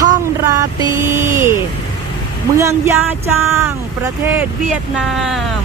ท่องราตรี เมืองยาจาง ประเทศเวียดนาม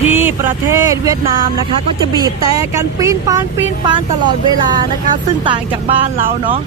ที่ประเทศเวียดนามนะคะ ก็จะบีบแต่กันปีนปานปีนปานตลอดเวลานะคะ ซึ่งต่างจากบ้านเราเนาะ